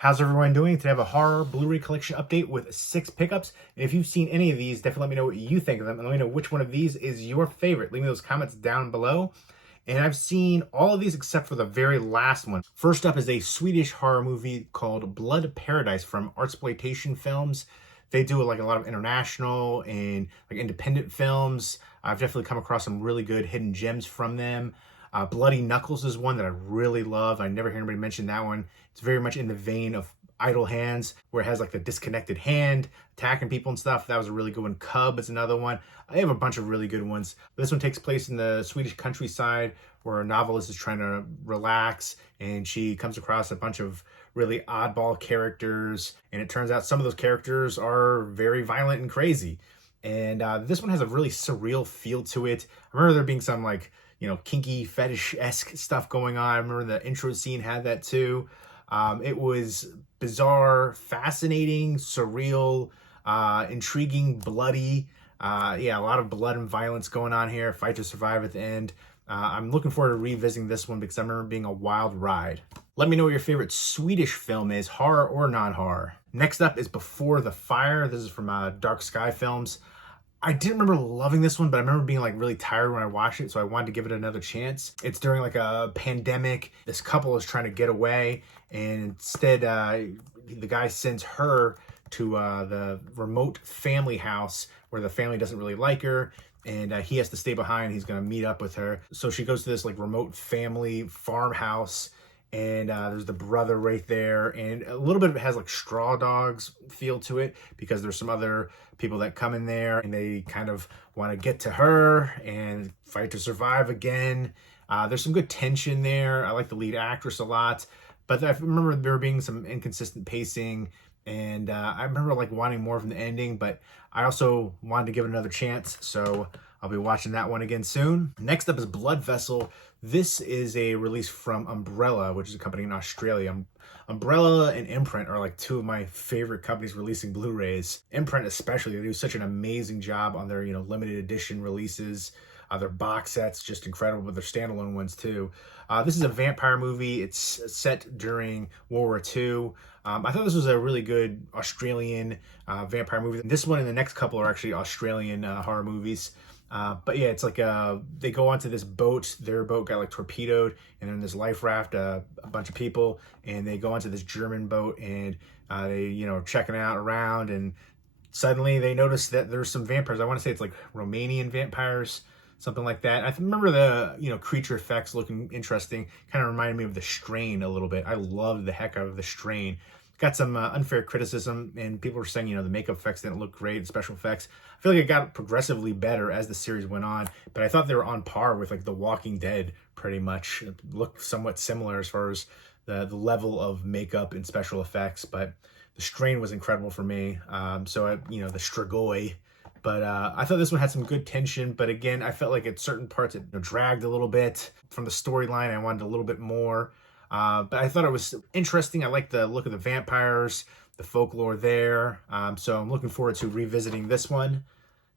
How's everyone doing? Today I have a horror Blu-ray collection update with 6 pickups. And if you've seen any of these, definitely let me know what you think of them and let me know which one of these is your favorite. Leave me those comments down below. And I've seen all of these except for the very last one. First up is a Swedish horror movie called Blood Paradise from Artsploitation Films. They do like a lot of international and like independent films. I've definitely come across some really good hidden gems from them. Bloody Knuckles is one that I really love. I never hear anybody mention that one. It's very much in the vein of Idle Hands, where it has like the disconnected hand attacking people and stuff. That was a really good one. Cub is another one. I have a bunch of really good ones. This one takes place in the Swedish countryside where a novelist is trying to relax and she comes across a bunch of really oddball characters. And it turns out some of those characters are very violent and crazy. And this one has a really surreal feel to it. I remember there being some like, kinky fetish-esque stuff going on. I remember the intro scene had that too. It was bizarre, fascinating, surreal, intriguing, bloody. Yeah, a lot of blood and violence going on here. Fight to survive at the end. I'm looking forward to revisiting this one because I remember it being a wild ride. Let me know what your favorite Swedish film is, horror or non-horror. Next up is Before the Fire. This is from Dark Sky Films. I didn't remember loving this one, but I remember being like really tired when I watched it, so I wanted to give it another chance. It's during like a pandemic. This couple is trying to get away, and instead the guy sends her to the remote family house where the family doesn't really like her, and he has to stay behind. He's going to meet up with her. So she goes to this like remote family farmhouse, and there's the brother right there, and a little bit of it has like Straw Dogs feel to it because there's some other people that come in there and they kind of want to get to her and fight to survive again. There's some good tension there. I like the lead actress a lot, but I remember there being some inconsistent pacing, and I remember like wanting more from the ending, but I also wanted to give it another chance, so I'll be watching that one again soon. Next up is Blood Vessel. This is a release from Umbrella, which is a company in Australia. Umbrella and Imprint are like two of my favorite companies releasing Blu-rays. Imprint especially, they do such an amazing job on their limited edition releases. Their box sets, just incredible, but their standalone ones too. This is a vampire movie. It's set during World War II. I thought this was a really good Australian vampire movie. This one and the next couple are actually Australian horror movies. But yeah, it's like they go onto this boat. Their boat got like torpedoed, and then this life raft, a bunch of people, and they go onto this German boat, and they are checking out around, and suddenly they notice that there's some vampires. I want to say it's like Romanian vampires, something like that. I remember the creature effects looking interesting. Kind of reminded me of The Strain a little bit. I loved the heck out of The Strain. Got some unfair criticism, and people were saying, the makeup effects didn't look great, special effects. I feel like it got progressively better as the series went on, but I thought they were on par with like The Walking Dead, pretty much. It looked somewhat similar as far as the level of makeup and special effects, but The Strain was incredible for me. The Strigoi. But I thought this one had some good tension, but again, I felt like at certain parts it dragged a little bit from the storyline. I wanted a little bit more. But I thought it was interesting. I like the look of the vampires, the folklore there. So I'm looking forward to revisiting this one.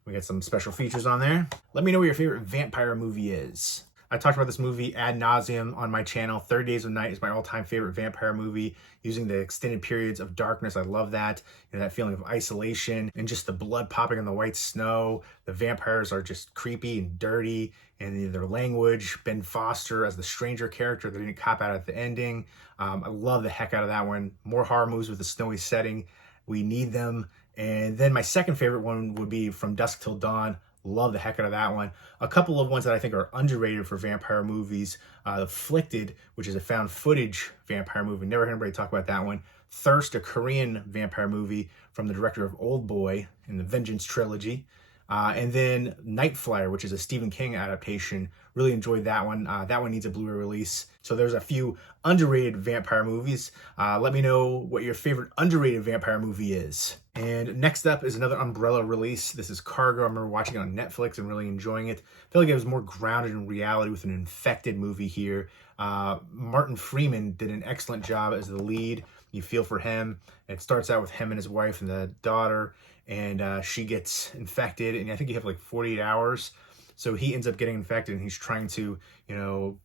We got some special features on there. Let me know what your favorite vampire movie is. I talked about this movie ad nauseum on my channel. 30 Days of Night is my all-time favorite vampire movie, using the extended periods of darkness. I love that. That feeling of isolation and just the blood popping on the white snow. The vampires are just creepy and dirty, and their language. Ben Foster as the stranger character that didn't cop out at the ending. I love the heck out of that one. More horror movies with a snowy setting. We need them. And then my second favorite one would be From Dusk Till Dawn. Love the heck out of that one. A couple of ones that I think are underrated for vampire movies. Afflicted, which is a found footage vampire movie. Never heard anybody talk about that one. Thirst, a Korean vampire movie from the director of Old Boy in the Vengeance trilogy. And then Night Flyer, which is a Stephen King adaptation. Really enjoyed that one. That one needs a Blu-ray release. So there's a few underrated vampire movies. Let me know what your favorite underrated vampire movie is. And next up is another Umbrella release. This is Cargo. I remember watching it on Netflix and really enjoying it. I feel like it was more grounded in reality with an infected movie here. Martin Freeman did an excellent job as the lead. You feel for him. It starts out with him and his wife and the daughter, and she gets infected, and I think you have like 48 hours. So he ends up getting infected, and he's trying to,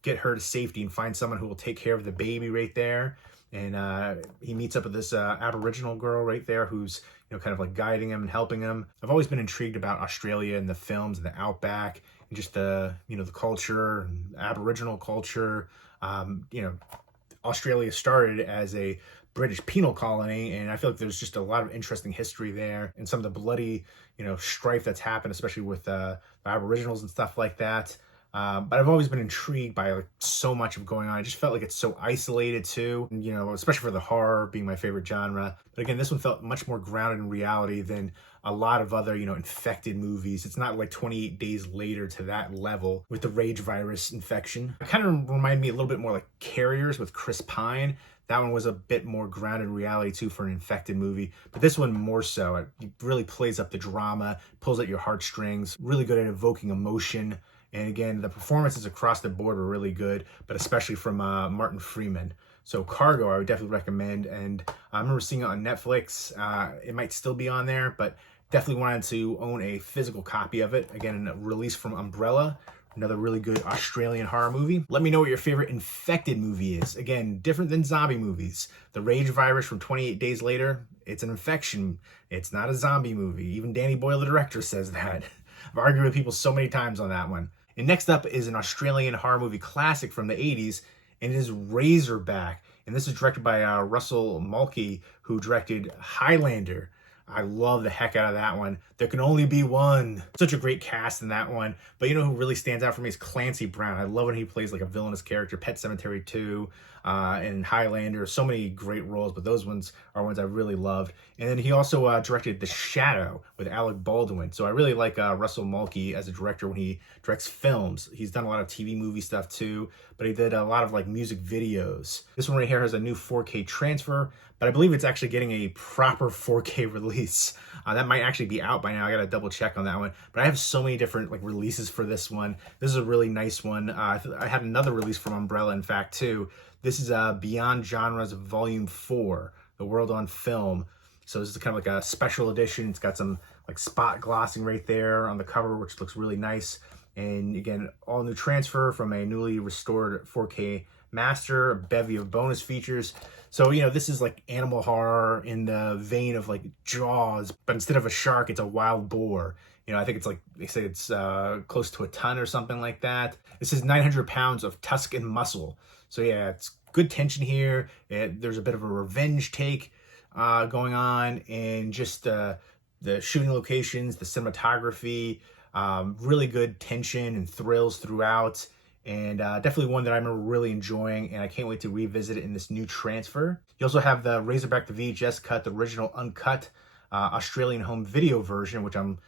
get her to safety and find someone who will take care of the baby right there. and he meets up with this Aboriginal girl right there who's, kind of like guiding him and helping him. I've always been intrigued about Australia and the films and the outback and just the culture, and Aboriginal culture. Australia started as a British penal colony, and I feel like there's just a lot of interesting history there, and some of the bloody, strife that's happened, especially with the Aboriginals and stuff like that. But I've always been intrigued by like so much of going on. I just felt like it's so isolated too, and, especially for the horror being my favorite genre. But again, this one felt much more grounded in reality than a lot of other, infected movies. It's not like 28 Days Later to that level with the rage virus infection. It kind of reminded me a little bit more like Carriers with Chris Pine. That one was a bit more grounded in reality too for an infected movie, but this one more so. It really plays up the drama, pulls at your heartstrings, really good at evoking emotion. And again, the performances across the board were really good, but especially from Martin Freeman. So Cargo, I would definitely recommend. And I remember seeing it on Netflix. It might still be on there, but definitely wanted to own a physical copy of it. Again, a release from Umbrella, another really good Australian horror movie. Let me know what your favorite infected movie is. Again, different than zombie movies. The rage virus from 28 Days Later, it's an infection. It's not a zombie movie. Even Danny Boyle, the director, says that. I've argued with people so many times on that one. And next up is an Australian horror movie classic from the 80s, and it is Razorback. And this is directed by Russell Mulcahy, who directed Highlander. I love the heck out of that one. There Can Only Be One. Such a great cast in that one. But who really stands out for me is Clancy Brown. I love when he plays like a villainous character. Pet Sematary 2 and Highlander. So many great roles, but those ones are ones I really loved. And then he also directed The Shadow with Alec Baldwin. So I really like Russell Mulcahy as a director when he directs films. He's done a lot of TV movie stuff too, but he did a lot of like music videos. This one right here has a new 4K transfer, but I believe it's actually getting a proper 4K release. That might actually be out by now. I gotta double check on that one. But I have so many different like releases for this one. This is a really nice one. I had another release from Umbrella, in fact, too. This is Beyond Genres Volume 4, The World on Film. So this is kind of like a special edition. It's got some like spot glossing right there on the cover, which looks really nice. And again, all new transfer from a newly restored 4K master, a bevy of bonus features. So, this is like animal horror in the vein of like Jaws, but instead of a shark, it's a wild boar. I think it's like, they say it's close to a ton or something like that. This is 900 pounds of tusk and muscle. So yeah, it's good tension here. There's a bit of a revenge take going on, and just the shooting locations, the cinematography, really good tension and thrills throughout. And definitely one that I remember really enjoying, and I can't wait to revisit it in this new transfer. You also have the Razorback, the VHS cut, the original uncut Australian home video version, which I'm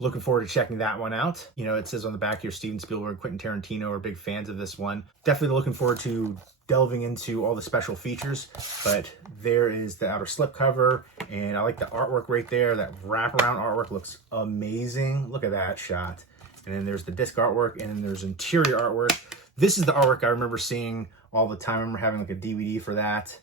looking forward to checking that one out. It says on the back here, Steven Spielberg, Quentin Tarantino are big fans of this one. Definitely looking forward to delving into all the special features. But there is the outer slipcover, and I like the artwork right there. That wraparound artwork looks amazing. Look at that shot. And then there's the disc artwork, and then there's interior artwork. This is the artwork I remember seeing all the time. I remember having like a DVD for that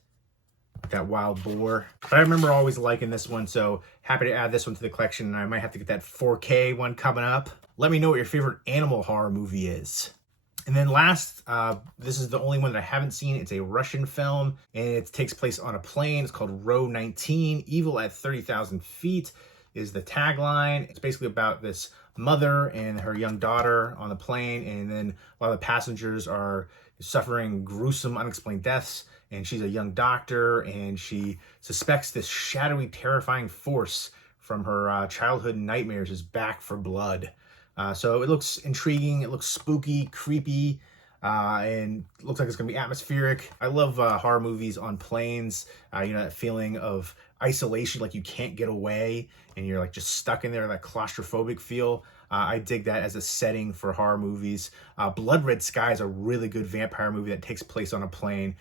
wild boar. But I remember always liking this one, so happy to add this one to the collection, and I might have to get that 4K one coming up. Let me know what your favorite animal horror movie is. And then last, this is the only one that I haven't seen. It's a Russian film, and it takes place on a plane. It's called Row 19. Evil at 30,000 feet is the tagline. It's basically about this mother and her young daughter on the plane, and then a lot of the passengers are suffering gruesome, unexplained deaths. And she's a young doctor, and she suspects this shadowy, terrifying force from her childhood nightmares is back for blood. So it looks intriguing. It looks spooky, creepy, and looks like it's going to be atmospheric. I love horror movies on planes. That feeling of isolation, like you can't get away, and you're like just stuck in there, that claustrophobic feel. I dig that as a setting for horror movies. Blood Red Sky is a really good vampire movie that takes place on a plane.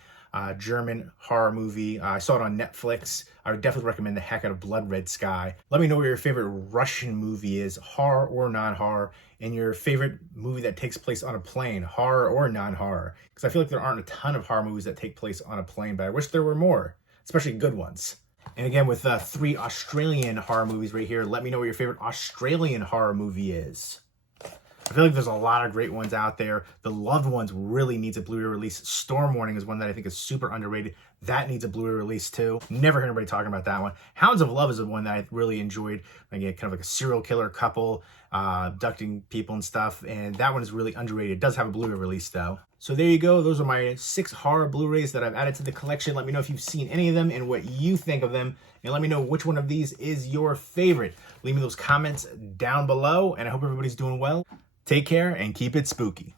German horror movie. I saw it on Netflix. I would definitely recommend the heck out of Blood Red Sky. Let me know what your favorite Russian movie is, horror or non-horror, and your favorite movie that takes place on a plane, horror or non-horror. Because I feel like there aren't a ton of horror movies that take place on a plane, but I wish there were more, especially good ones. And again, with 3 Australian horror movies right here, let me know what your favorite Australian horror movie is. I feel like there's a lot of great ones out there. The Loved Ones really needs a Blu-ray release. Storm Warning is one that I think is super underrated. That needs a Blu-ray release too. Never heard anybody talking about that one. Hounds of Love is the one that I really enjoyed. Again, kind of like a serial killer couple, abducting people and stuff. And that one is really underrated. It does have a Blu-ray release though. So there you go. Those are my 6 horror Blu-rays that I've added to the collection. Let me know if you've seen any of them and what you think of them. And let me know which one of these is your favorite. Leave me those comments down below. And I hope everybody's doing well. Take care and keep it spooky.